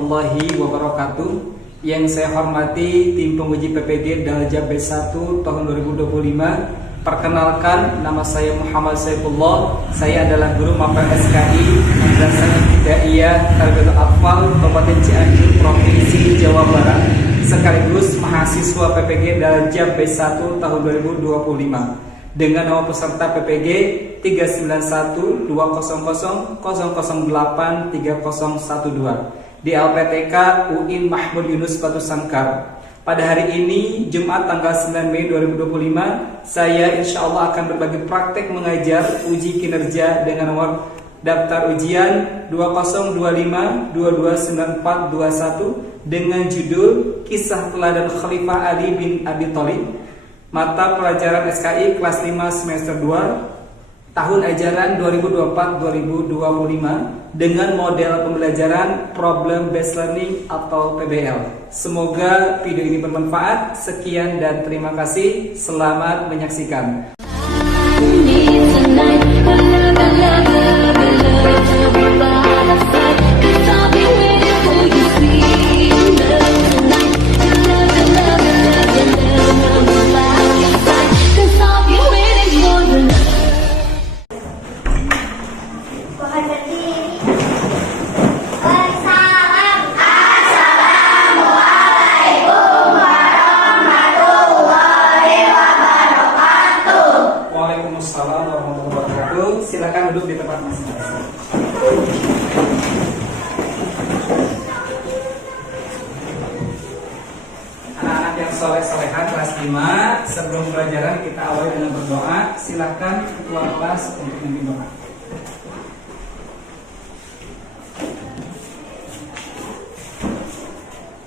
warahmatullahi wabarakatuh. Yang saya hormati tim penguji PPG Dalja B1 tahun 2025. Perkenalkan, nama saya Muhammad Saifullah. Saya adalah guru mapel SKI Madrasah Ibtidaiyah Tarbiyatul Atfal Kabupaten Cianjur, Provinsi Jawa Barat, sekaligus mahasiswa PPG Dalja B1 tahun 2025 dengan nama peserta PPG 3912000083012 di LPTK UIN Mahmud Yunus Batu Sangkar. Pada hari ini, Jumat tanggal 9 Mei 2025, saya insya Allah akan berbagi praktek mengajar uji kinerja dengan nomor daftar ujian 2025229421 dengan judul Kisah Teladan Khalifah Ali bin Abi Thalib, mata pelajaran SKI kelas 5 semester 2 tahun ajaran 2024-2025 dengan model pembelajaran Problem Based Learning atau PBL. Semoga video ini bermanfaat. Sekian dan terima kasih. Selamat menyaksikan. Silakan duduk di tempat masing-masing. Anak-anak yang soleh-solehan kelas 5, sebelum pelajaran kita awali dengan berdoa. Silakan ketua kelas untuk memimpin doa.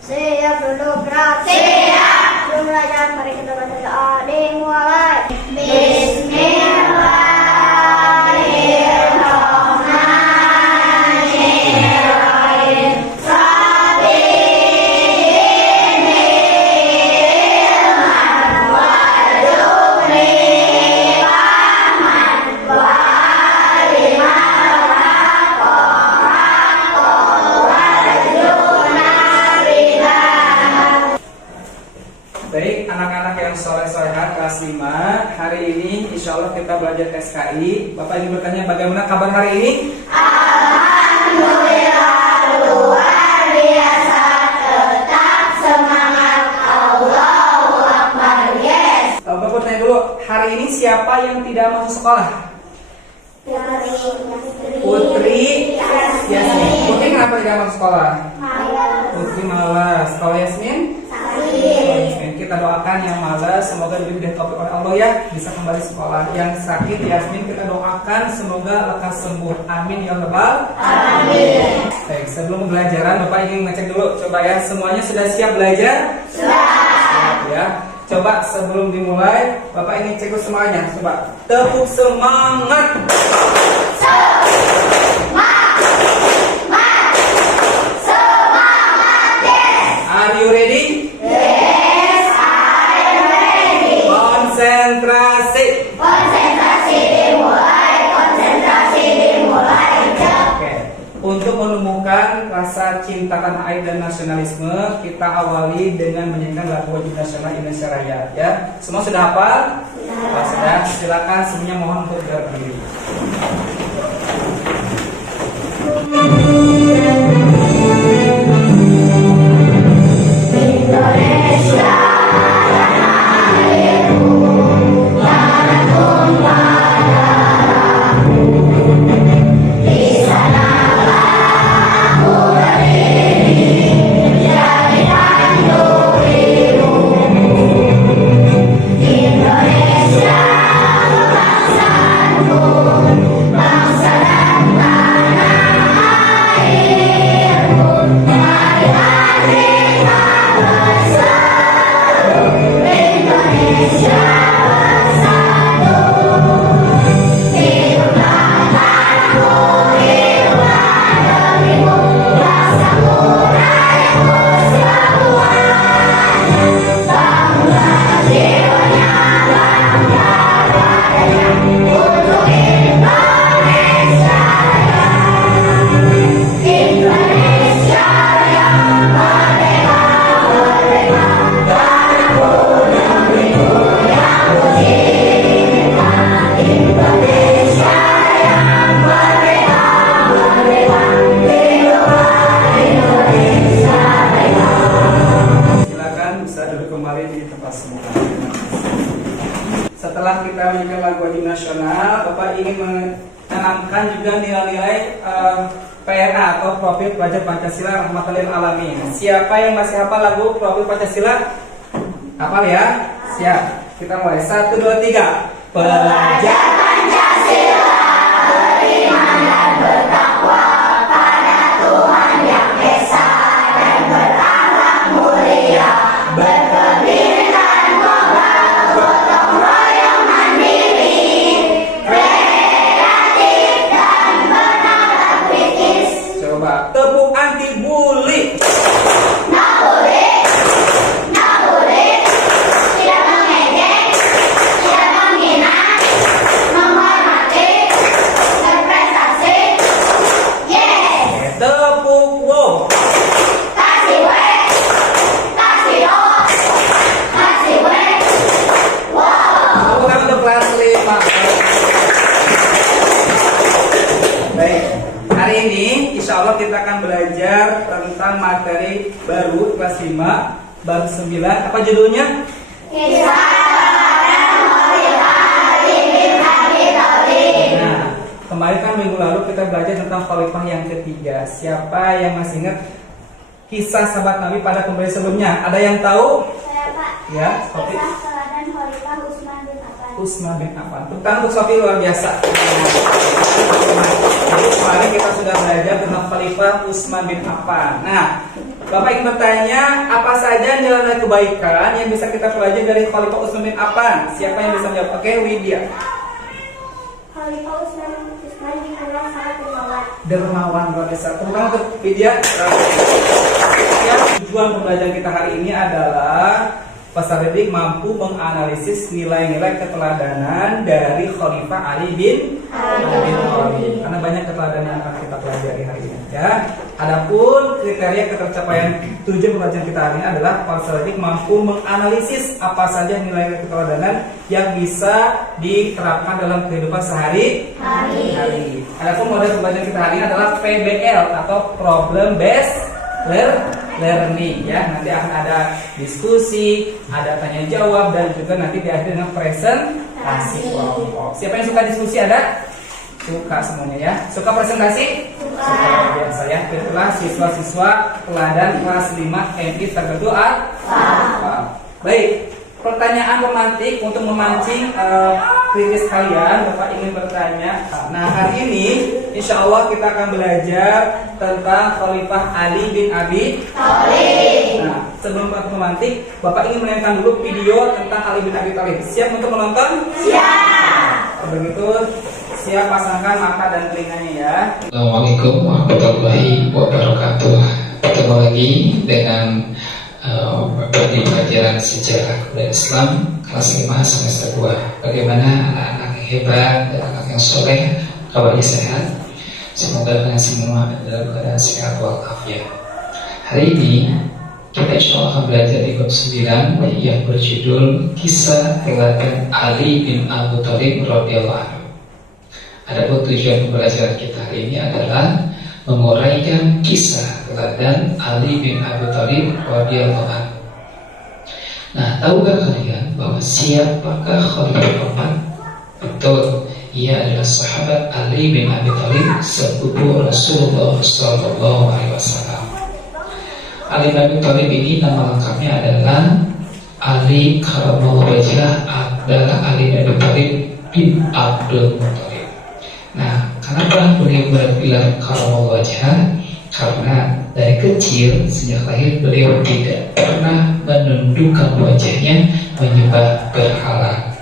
Siap duduk gerak. Siap. Sebelum belajar mari kita baca doa. Dimulai. Bismillah. Baik, anak-anak yang soleh-solehan kelas 5, hari ini insya Allah kita belajar SKI. Bapak ingin bertanya bagaimana kabar hari ini? Alhamdulillah luar biasa, tetap semangat, Allahu Akbar, yes. Bapak bertanya dulu, hari ini siapa yang tidak masuk sekolah? Putri Yasmin. Putri kenapa tidak masuk sekolah? Putri malas. Kalau Yasmin? Yasmin, kita doakan yang malas semoga diberi taufik oleh Allah ya, bisa kembali sekolah. Yang sakit Yasmin kita doakan semoga lekas sembuh. Amin ya rabbal alamin. Baik, sebelum pembelajaran Bapak ingin ngecek dulu, coba ya semuanya sudah siap belajar? Siap ya. Coba sebelum dimulai Bapak ingin cek dulu semuanya. Coba tepuk semangat. Are you ready? Yes, I am ready. Konsentrasi. Konsentrasi dimulai. Oke. Untuk menumbuhkan rasa cinta tanah air dan nasionalisme, kita awali dengan menyanyikan lagu wajib nasional Indonesia Raya. Ya, semua sudah hafal? Sudah. Silakan semuanya mohon untuk berdiri. Indonesia, bangsaku. nasional, Bapak ingin menanamkan juga nilai-nilai PRA atau Profil Pelajar Pancasila Rahmatan lil Alamin. Siapa yang masih hafal lagu Profil Pancasila? Hafal ya? Siap. Kita mulai 1, 2, 3. Pelajar Pancasila beriman dan bertakwa pada Tuhan yang esa dan berakhlak mulia, berkebinekaan kobar, gotong royong mandiri, kreatif dan bernalar kritis. Coba tepuk anti bully. Insya Allah kita akan belajar tentang materi baru kelas 5 bab 9. Apa judulnya? Kisah Khalifah Ali bin Abi Thalib. Nah, kemarin kan minggu lalu kita belajar tentang khalifah yang ketiga. Siapa yang masih ingat kisah sahabat Nabi pada pembelajaran sebelumnya? Ada yang tahu? Saya, Pak. Ya, Sofi. Kisah teladan Khalifah Utsman bin Affan. Utsman bin Affan. Tentang Sofi luar biasa. Jadi kemarin kita sudah belajar tentang Khalifah Utsman bin Affan. Nah, Bapak ingin bertanya, apa saja nilai kebaikan yang bisa kita pelajari dari Khalifah Utsman bin Affan? Siapa yang bisa menjawab? Oke, Widya. Khalifah Utsman dikenal sangat dermawan. Dermawan luar biasa. Tepuk tangan untuk Widya. Ya, tujuan pembelajaran kita hari ini adalah peserta didik mampu menganalisis nilai-nilai keteladanan dari Khalifah Ali bin Abi Thalib. Karena banyak keteladanan yang akan kita pelajari hari ini. Ya. Adapun kriteria ketercapaian tujuan pembelajaran kita hari ini adalah peserta didik mampu menganalisis apa saja nilai keteladanan yang bisa diterapkan dalam kehidupan sehari-hari. Adapun model pembelajaran kita hari ini adalah PBL atau Problem Based Learning, ya. Nanti akan ada diskusi, ada tanya jawab, dan juga nanti diakhiri dengan presentasi kelompok. Siapa yang suka diskusi? Ada? Suka semuanya, ya. Suka presentasi? Suka biasa, ya. Itulah siswa-siswa teladan kelas 5 MI terberdoa. Baik. Pertanyaan romantik untuk memancing kritis kalian. Bapak ingin bertanya. Nah, hari ini insya Allah kita akan belajar tentang Khalifah Ali bin Abi Thalib. Nah, sebelum memantik, Bapak ingin menayangkan dulu video tentang Ali bin Abi Thalib. Siap untuk menonton? Siap. Begitu, siap, pasangkan mata dan telinganya, ya. Assalamualaikum warahmatullahi wabarakatuh. Ketemu lagi dengan di pelajaran sejarah kebudayaan Islam kelas 5 semester 2. Bagaimana anak-anak yang hebat dan anak yang soleh, kabarnya sehat. Semoga kalian semua dalam keadaan sehat walafiat. Hari ini kita insya Allah akan belajar di bab 9 yang berjudul Kisah Teladan Ali bin Abi Thalib radhiyallahu anhu. Adapun tujuan pembelajaran kita hari ini adalah menguraikan kisah teladan Ali bin Abi Thalib radhiyallahu anhu. Nah, tahukah kalian bahwa siapakah Khalifah keempat? Betul, ia adalah sahabat Ali bin Abi Thalib, sepupu Rasulullah Sallallahu Alaihi Wasallam. Ali bin Abi Thalib ini nama lengkapnya adalah Ali Karamallahu Wajhah, adalah Ali bin Abi Thalib bin Abdul Muthalib. Nah, kenapa beliau bergelar Karamallahu Wajhah? Karena dari kecil sejak lahir beliau tidak pernah menundukkan wajahnya menyembah berhala.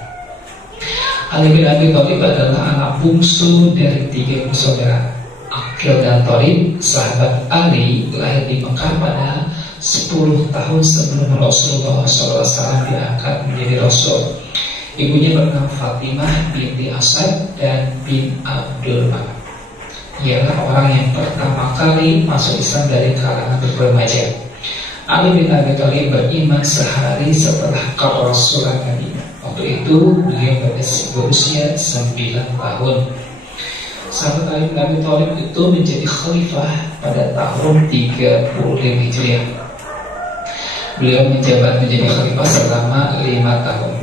Ali bin Abi Thalib adalah anak bungsu dari 3 bersaudara, Aqil dan Thalib. Sahabat Ali lahir di Mekah pada 10 tahun sebelum Rasulullah SAW diangkat menjadi Rasul. Ibunya bernama Fatimah binti Asad dan bin Abdul Manaf. Ialah orang yang pertama kali masuk Islam dari kalangan remaja. Ali bin Abi Thalib beriman sehari setelah kerasulan Nabi. Waktu itu beliau berusia 9 tahun. Sahabat Ali bin Abi Thalib itu menjadi khalifah pada tahun 35 Hijriah. Beliau menjabat menjadi khalifah selama 5 tahun.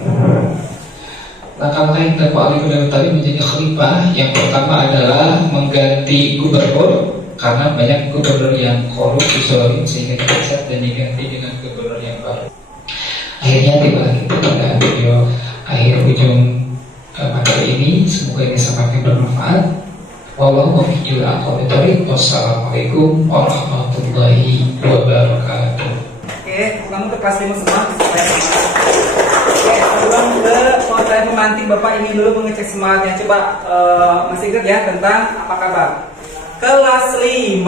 langkah-langkah yang dilakukan Ali bin Abi Thalib menjadi khalifah, yang pertama adalah mengganti gubernur karena banyak gubernur yang korup, dizolim, sehingga dipecat dan diganti dengan gubernur yang baru. Akhirnya tiba kita pada video akhir ujung materi ini. Semoga ini semakin bermanfaat. Wallahu muwaffiq ila aqwamit thoriq. Wassalamualaikum warahmatullahi wabarakatuh. Oke, kamu ke kelas 5 semua. Oke, sebelum ke potret memantik, Bapak ingin dulu mengecek semangatnya. Coba masih ingat ya tentang apa kabar? Kelas 5.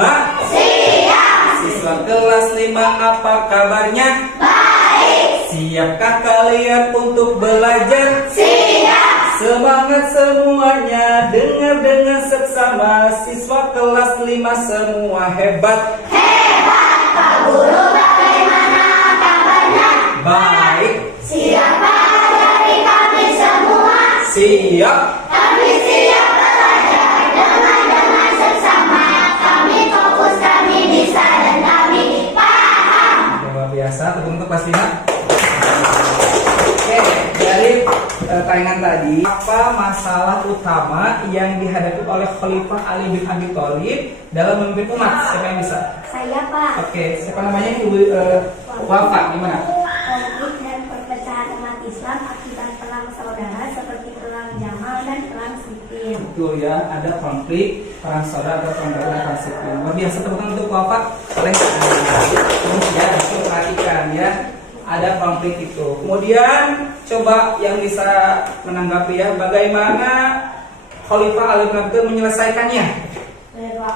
Siap. Siswa kelas 5 apa kabarnya? Baik. Siapkah kalian untuk belajar? Siap. Semangat semuanya, dengar seksama. Siswa kelas 5 semua hebat. Hebat. Pak Guru bagaimana kabarnya? Baik. Siapa dari kami semua? Siap. Kami siap belajar dengan seksama. Kami fokus, kami bisa, dan kami paham. Luar biasa, tepuk untuk kelas 5. Oke, dari tayangan tadi, apa masalah utama yang dihadapi oleh Khalifah Ali bin Abi Thalib dalam memimpin umat? Siapa yang bisa? Saya, Pak. Oke, siapa namanya? Ibu Wafa, gimana? Konflik dan perpecahan umat Islam akibat perang saudara seperti perang Jamal dan perang Siffin. Betul ya, ada konflik perang saudara atau perang dagang dan perang sipil. Luar biasa, teman-teman, untuk Wafa. Oleh terus ya, itu perhatikan ya. Ada konflik itu. Kemudian coba yang bisa menanggapi ya, bagaimana Khalifah Ali bin Abi Thalib menyelesaikannya?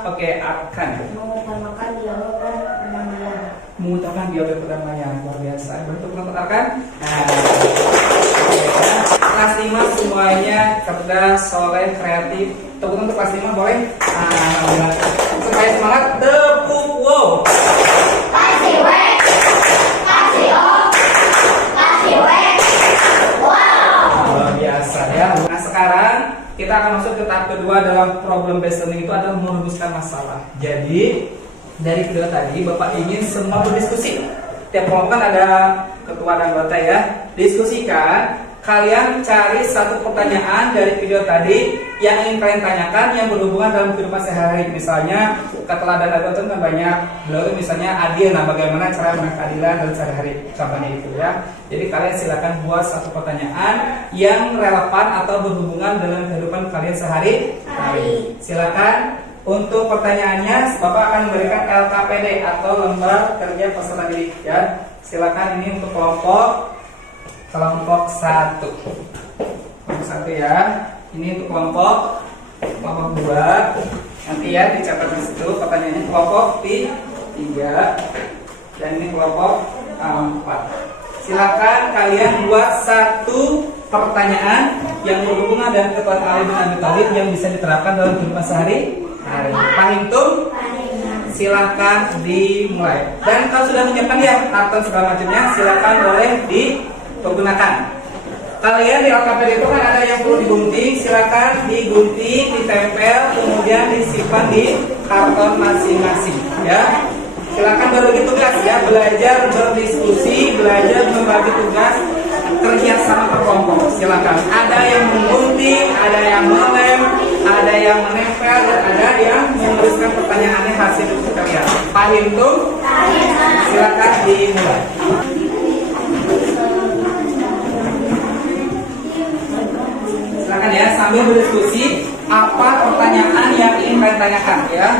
Oke, akan Mengutamakan dialog dan perdamaian. mengutamakan dialog perdamaian. Luar biasa. Bentuk mengutarkan. Nah, kelas 5 semuanya cerdas, soleh, kreatif. Tepuk untuk kelas 5 boleh? Nah, supaya semangat, tepuk wow. Kasih W, kasih O, kasih W. Wow. Luar biasa ya. Nah, sekarang kita akan masuk ke tahap kedua dalam problem based learning, itu adalah merumuskan masalah. Jadi dari video tadi Bapak ingin semua berdiskusi. Tiap kelompok kan ada ketua dan anggota ya. Diskusikan. Kalian cari satu pertanyaan dari video tadi yang ingin kalian tanyakan yang berhubungan dalam kehidupan sehari-hari. Misalnya keteladanan itu kan banyak. Beliau misalnya adil. Nah, bagaimana cara menegakkan keadilan dalam sehari-hari? Contohnya itu ya. Jadi kalian silakan buat satu pertanyaan yang relevan atau berhubungan dalam kehidupan kalian sehari-hari. Silakan. Untuk pertanyaannya, Bapak akan memberikan LKPD atau lembar kerja peserta didik ya. Silakan, ini untuk kelompok 1. Kelompok 1 ya. Ini untuk kelompok 2. Nanti ya dicatat di situ pertanyaannya. Kelompok 3 dan ini kelompok 4. Silakan kalian buat satu pertanyaan yang berhubungan dengan ketuaan Ali bin Abi Thalib yang bisa diterapkan dalam kehidupan sehari-hari. Paham tuh? Silakan dimulai. Dan kalau sudah menyiapkan ya karton segala macamnya, silakan boleh dipergunakan. Kalian di LKPD itu kan ada yang perlu digunting, silakan digunting, ditempel, kemudian disimpan di karton masing-masing ya. Silakan berbagi tugas ya, belajar berdiskusi, belajar membagi tugas, kerja sama per kelompok. Silakan. Ada yang menggunting, ada yang melem, ada yang menempel, dan ada yang menuliskan pertanyaannya hasil diskusi kalian. Paham tuh? Silakan dimulai. Silakan ya, sambil berdiskusi apa pertanyaan yang ingin kalian tanyakan ya.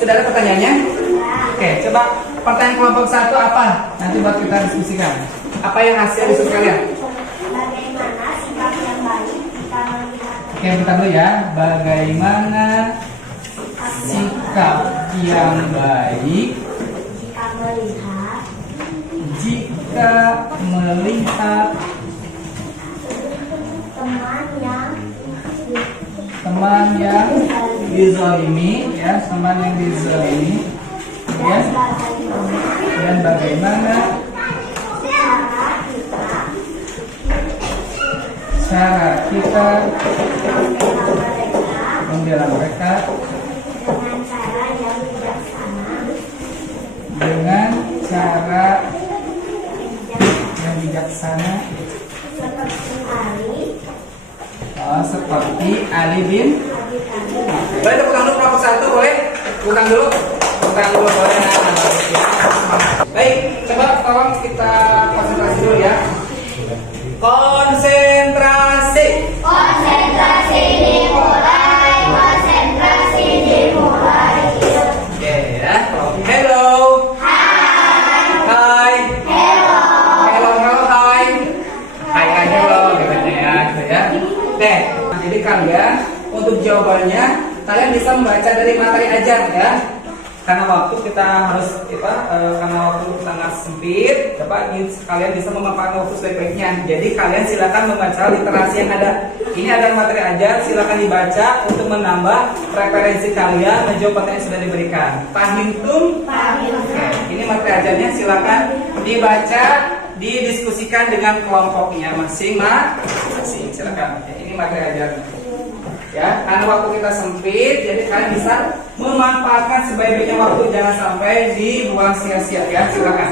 Sudah ada pertanyaannya? Oke, coba pertanyaan kelompok 1 apa? Nanti buat kita diskusikan. Apa yang hasil diskusi kalian? Bagaimana sikap yang baik jika melihat? Oke, bentar dulu ya. Bagaimana sikap yang baik Jika melihat jika kita melihat teman yang dizalimi, ya, teman yang dizalimi, ya, dan bagaimana cara kita membela mereka dengan cara yang bijaksana, seperti Ali bin. Boleh tepuk tangan dulu kelompok 1, boleh? Tepuk tangan dulu boleh. Baik, coba tolong kita konsentrasi dulu ya. Konsentrasi dimulai. Oke ya. Hello. Hai. Hello, gitu ya. Oke, jadi kalian untuk jawabannya kalian bisa membaca dari materi ajar ya. Karena waktu kita harus karena waktu sangat sempit, kalian bisa memanfaatkan waktu sebaik-baiknya. Jadi kalian silakan membaca literasi yang ada. Ini ada materi ajar, silakan dibaca untuk menambah referensi kalian menjawab pertanyaan yang sudah diberikan. Fahimtum? Oke, ini materi ajarnya, silakan dibaca, didiskusikan dengan kelompoknya masing-masing. Silakan. Oke, ini materi ajarnya. Ya, karena waktu kita sempit, jadi kalian bisa memanfaatkan sebaik-baiknya waktu, jangan sampai dibuang sia-sia ya. Silakan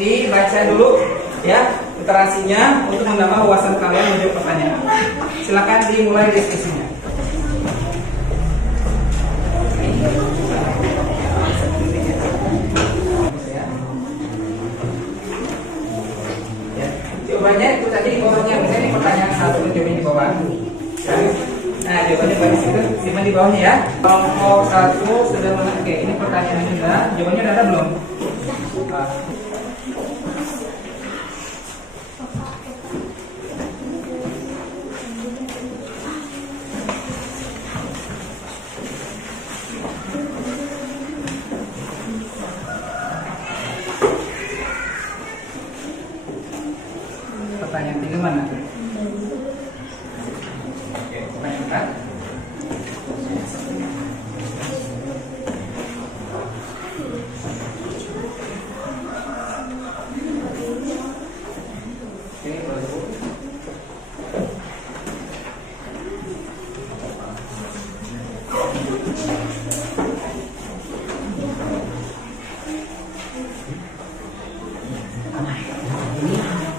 dibaca dulu ya literasinya untuk menambah wawasan kalian menjawab pertanyaan. Silakan dimulai diskusinya. Ya, jawabannya itu tadi di bawahnya, misalnya pertanyaan 1 jawabannya di bawah. Nah, jawabannya pada situ, simpan di bawahnya ya. Kelompok 1 sudah mana? Oke, ini pertanyaannya sudah. Jawabannya udah ada belum? Pertanyaan 3 mana? Oke, pertanyaan 4.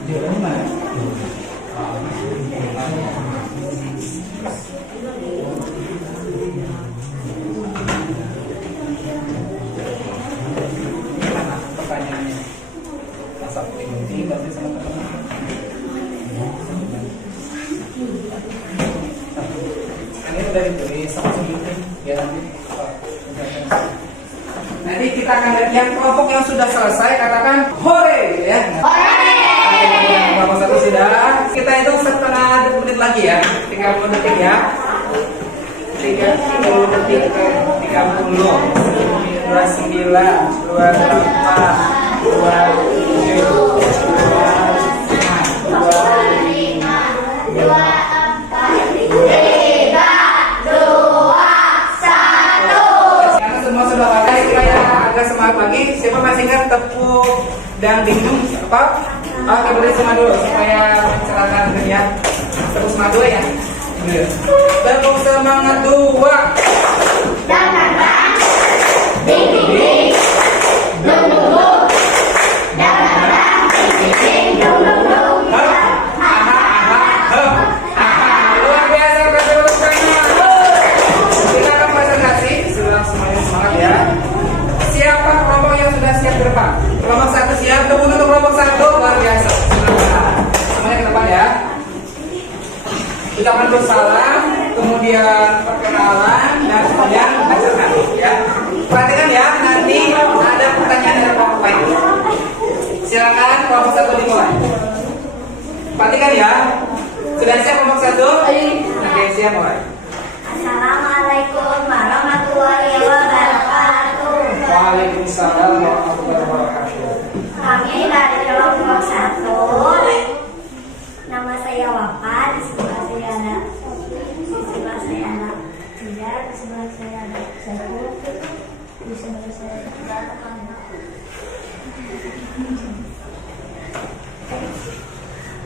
Jawabannya mana? Pertanyaannya masa penting pasti sama teman-teman. Ini udah ditulis sama sebelumnya ya nanti. Nanti kita akan lihat yang kelompok yang sudah selesai katakan hore ya. Kelompok 1 sudah. Kita hitung setengah menit lagi ya. 30 detik ya. 30 detik ke 30. 29, 28, 27, 25, semua sudah pakai, kita agak semangat lagi. Siapa masih ingat tepuk dan bingung apa? Oke, beri semangat dulu supaya silakan ya. Tepuk semangat dulu ya. Tepuk semangat 2. Luar biasa, kita akan presentasi. Semuanya semangat ya. Siapa kelompok yang sudah siap ke depan? Kelompok 1 siap, tepuk untuk kelompok 1. Luar biasa. Semuanya ke depan ya. Kita akan bersalam, kemudian perkenalan, dan kemudian bacakan ya.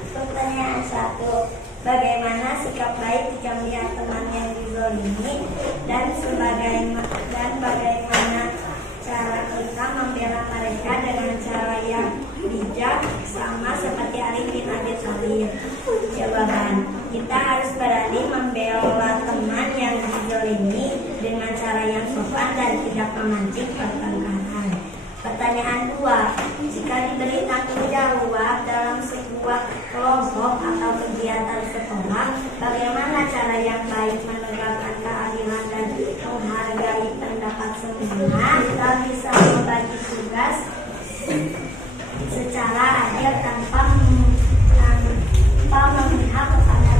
Pertanyaan 1. Bagaimana sikap baik jika melihat teman yang dizolimi dan bagaimana cara kita membela mereka dengan cara yang bijak sama seperti Ali bin Abi Thalib? Jawaban: kita harus berani membela teman yang dizolimi dengan cara yang sopan dan tidak memancing pertengkaran. Pertanyaan 2. Jika diberi tanggung jawab dalam sebuah kelompok atau kegiatan sekolah, bagaimana cara yang baik menegakkan keadilan dan menghargai pendapat semua? Kita bisa membagi tugas secara adil tanpa memihak kepada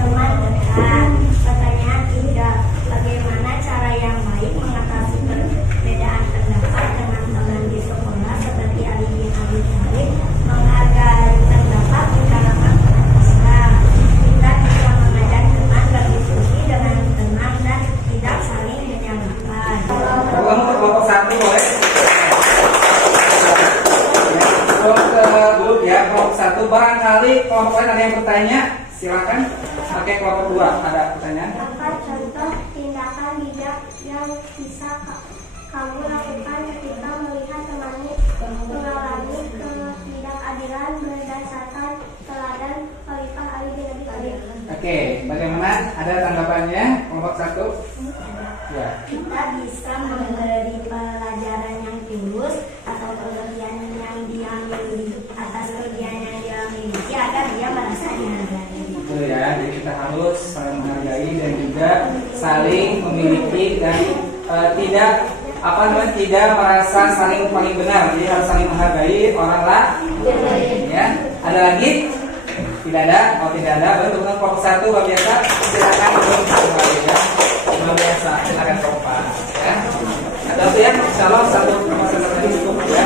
teman dekat. Pertanyaan 3. Bagaimana cara yang baik mengatasi perbedaan pendapat dengan teman di sekolah seperti Ali bin Abi Thalib? Menghargai pendapat di kalangan Islam. Kita bisa mengajak teman berdiskusi dengan tenang dan tidak saling menyalahkan. Ulang untuk kelompok 1 boleh? Ulang ke grup ya, kelompok 1. Barangkali kelompok lain ada yang bertanya, silakan. Oke, kelompok 2 ada pertanyaan. Apa contoh tindakan bijak yang bisa kamu lakukan ketika melihat temanmu mengalami ketidakadilan berdasarkan teladan Khalifah Ali bin Abi Thalib? Oke, bagaimana? Ada tanggapannya kelompok 1? Ya. Kita bisa memberi pelajaran yang tulus atau kelebihan yang dia miliki atas kelebihan yang dia miliki agar dia merasa dihargai. Betul ya, jadi kita harus saling menghargai dan juga saling memiliki dan tidak merasa saling paling benar. Jadi harus saling menghargai orang lain. Ya, ada lagi? Tidak ada? Oh tidak ada. Baru untuk kelompok 1 luar biasa. Silakan untuk kembali ya. Luar biasa. Silakan kompak. Ya. Ada tuh ya. Insyaallah satu presentasi cukup ya.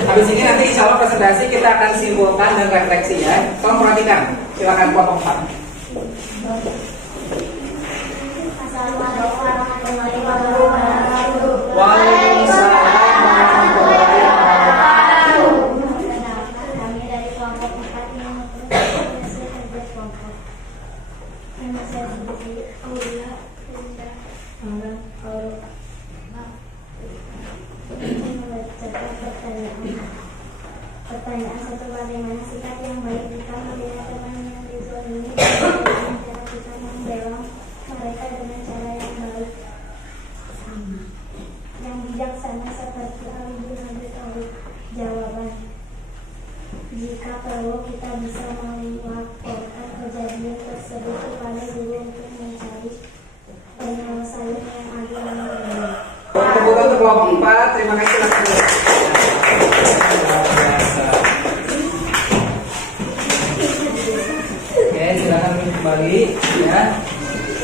Habis ini nanti insyaallah presentasi kita akan simpulkan dan refleksi ya. Tolong perhatikan. Silakan kelompok 4. Assalamualaikum warahmatullahi wabarakatuh. Waalaikumsalam warahmatullahi wabarakatuh. Kami dari kelompok 4 yang kerja kelompok. Nama saya Siti Aulia. Pertanyaan 1. Bagaimana sikap yang baik jika melihat teman yang dizolimi dan cara kita membela mereka dengan cara yang baik sama yang bijaksana seperti Ali bin Abi Thalib? Jawaban: jika perlu kita bisa melaporkan kejadian tersebut kepada guru untuk mencari penyelesaian yang adil dan baik. Tepuk tangan untuk kelompok 4. Terima kasih silakan. Oke, silakan kembali ya.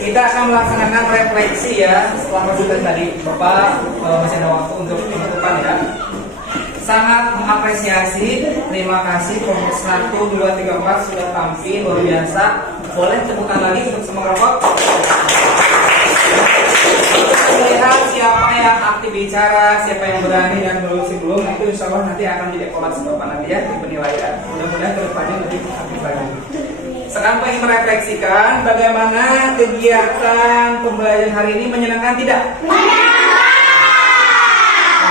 Kita akan melaksanakan refleksi ya setelah presentasi tadi. Bapak masih ada waktu untuk menentukan ya. Sangat mengapresiasi, terima kasih kelompok 1, 2, 3, 4 sudah tampil luar biasa. Boleh tepukan lagi untuk semua kelompok. Melihat siapa yang aktif bicara, siapa yang berani dan belum, itu insya Allah nanti akan jadi evaluasi Bapak nanti ya di penilaian. Mudah-mudahan kedepannya lebih aktif lagi. Sekarang ingin merefleksikan bagaimana kegiatan pembelajaran hari ini menyenangkan tidak?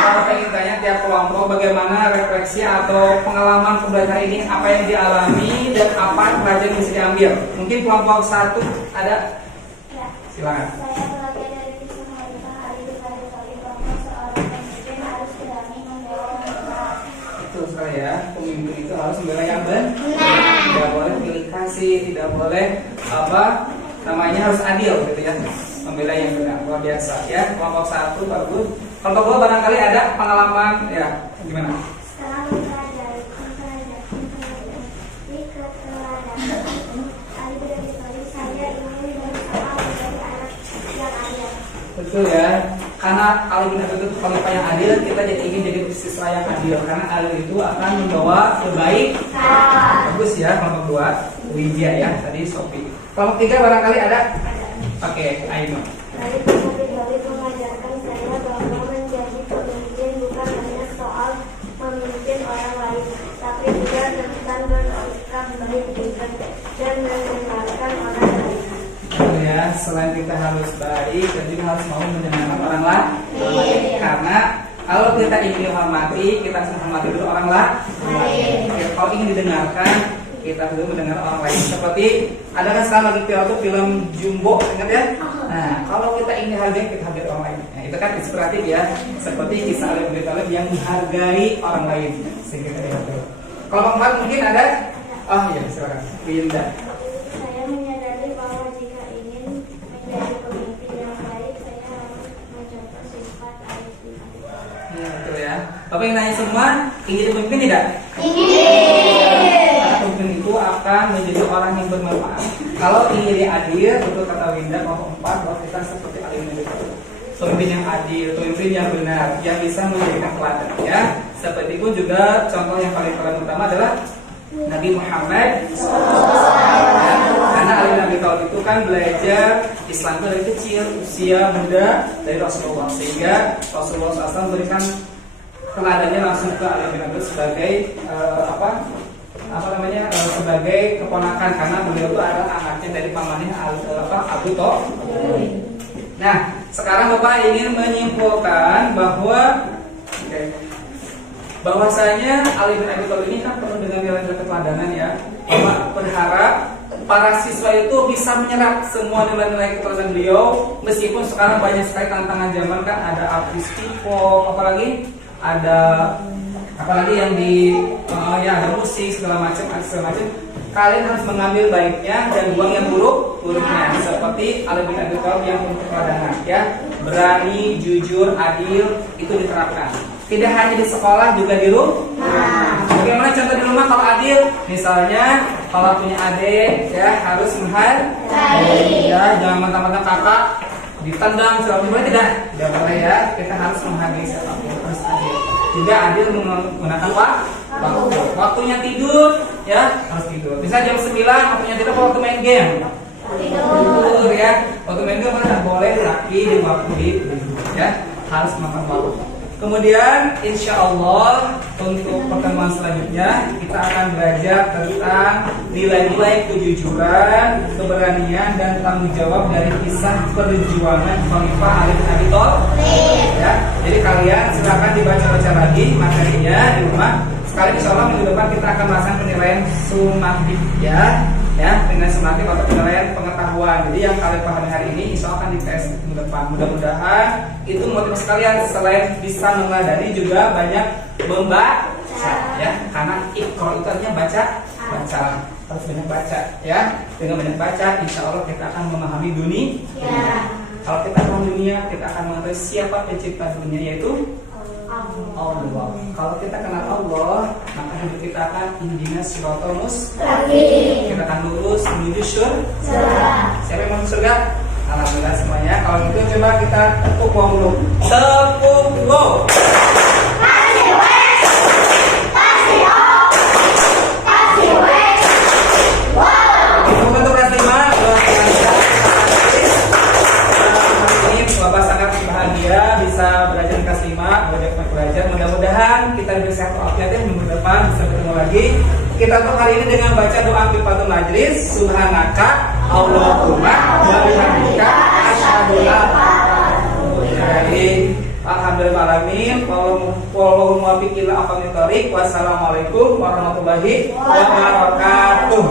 Bapak ingin tanya tiap kelompok bagaimana refleksi atau pengalaman pembelajaran hari ini, apa yang dialami dan apa pelajaran yang bisa diambil. Mungkin kelompok 1 ada? Ya. Silakan. Saya belajar dari kisah Khalifah Ali bin Abi Thalib bahwa seorang pemimpin harus berani membela mereka. Betul sekali ya, pemimpin itu harus membela yang benar. Tidak boleh pilih kasih, tidak boleh harus adil gitu ya, membela yang benar. Luar biasa ya. Kelompok 1 bagus. Kelompok 2 barangkali ada pengalaman ya, gimana? Setelah mempelajari keteladanan Ali bin Abi Thalib, saya ingin berusaha menjadi anak yang adil. Betul ya, karena Ali bin Abi Thalib itu khalifah yang adil, kita jadi ingin jadi siswa yang adil karena adil itu akan membawa kebaikan. Bagus ya kelompok 2, Widya ya tadi Sofi. Kelompok 3 barangkali ada? Oke, Aino. Ali bin Abi Thalib mengajarkan saya selain kita harus baik, kita juga harus mau mendengarkan orang lain. Karena kalau kita ingin dihormati, kita harus menghormati dulu orang lain. Kalau ingin didengarkan, kita dulu mendengar orang lain. Seperti ada kan sekarang lagi tuh film Jumbo, ingat ya? Nah, kalau kita ingin dihargai, kita hargai orang lain. Nah, itu kan inspiratif ya. Seperti kisah Ali bin Abi Thalib yang menghargai orang lain. Sehingga kita dihargai. Kalau Bang Fahad mungkin ada, oh iya silakan. Winda. Saya menyadari bahwa jika ingin menjadi pemimpin yang baik, saya harus mencontoh sifat Ali bin Abi Thalib. Iya betul ya. Bapak yang nanya semua, ingin jadi pemimpin tidak? Pemimpin itu akan menjadi orang yang bermanfaat. Kalau ingin jadi adil, betul kata Winda nomor 4 bahwa kita seperti Ali bin Abi Thalib. Pemimpin yang adil, pemimpin yang benar, yang bisa memberikan teladan ya. Seperti itu juga contoh yang paling utama adalah Nabi Muhammad ya. Karena Ali bin Abi Thalib itu kan belajar Islam itu dari kecil, usia muda dari Rasulullah, sehingga Rasulullah SAW memberikan teladannya langsung ke Ali bin Abi Thalib sebagai sebagai keponakan, karena beliau itu adalah anaknya dari pamannya Abu Thalib. Nah, sekarang Bapak ingin menyimpulkan bahwasanya Ali bin Abi Thalib ini kan penuh dengan nilai-nilai keteladanan ya. Bapak berharap para siswa itu bisa menyerap semua nilai-nilai keteladanan beliau, meskipun sekarang banyak sekali tantangan zaman kan, ada artis K-pop, apalagi yang ada musik segala macam. Kalian harus mengambil baiknya dan buang yang buruknya. Seperti Ali bin Abi Thalib yang penuh keteladanan ya, berani, jujur, adil, itu diterapkan. Tidak hanya di sekolah, juga di rumah. Bagaimana contoh di rumah kalau adil? Misalnya kalau punya adik ya harus menghargai ya, jangan mentang-mentang kakak ditendang segala macam, tidak boleh ya. Kita harus menghargai siapapun, harus adil. Juga adil menggunakan waktunya tidur ya, harus tidur. Bisa jam 9 waktunya tidur, waktu main game tidur ya. Waktu main game mana boleh, tapi di waktu tidur ya, harus makan waktu. Kemudian insya Allah untuk pertemuan selanjutnya kita akan belajar tentang nilai-nilai kejujuran, keberanian, dan tanggung jawab dari kisah perjuangan Khalifah Ali bin Abi Thalib ya. Jadi kalian silakan dibaca-baca lagi materinya di rumah. Sekali insya Allah minggu depan kita akan melaksanakan penilaian sumatif ya, dengan sumatif atau penilaian pengetahuan. Jadi yang kalian pahami hari ini insya Allah akan dites minggu depan. Mudah-mudahan itu motivasi kalian selain bisa meneladani juga banyak membaca ya, karena iqra itu artinya baca, harus banyak baca ya. Dengan banyak baca insya Allah kita akan memahami dunia. Kalau kita paham dunia, kita akan mengetahui siapa pencipta dunia, yaitu Allah. Kalau kita kenal Allah, maka hidup kita akan ihdinas siratal mustaqim. Kita akan lurus menuju surga. Siapa yang mau surga? Alhamdulillah semuanya. Kalau gitu coba kita tepuk uang dulu. Tepuk uang. Bisa belajar kelas 5, belajar. Mudah-mudahan kita bisa sehat ya, minggu depan bisa bertemu lagi. Kita tutup hari ini dengan baca doa kifatul majlis. Subhanaka Allahumma wa bihamdika asyhadu an la ilaha illa alhamdulillah alamin. Wallahu muwaffiq ila aqwamit thoriq. Wassalamualaikum warahmatullahi wabarakatuh.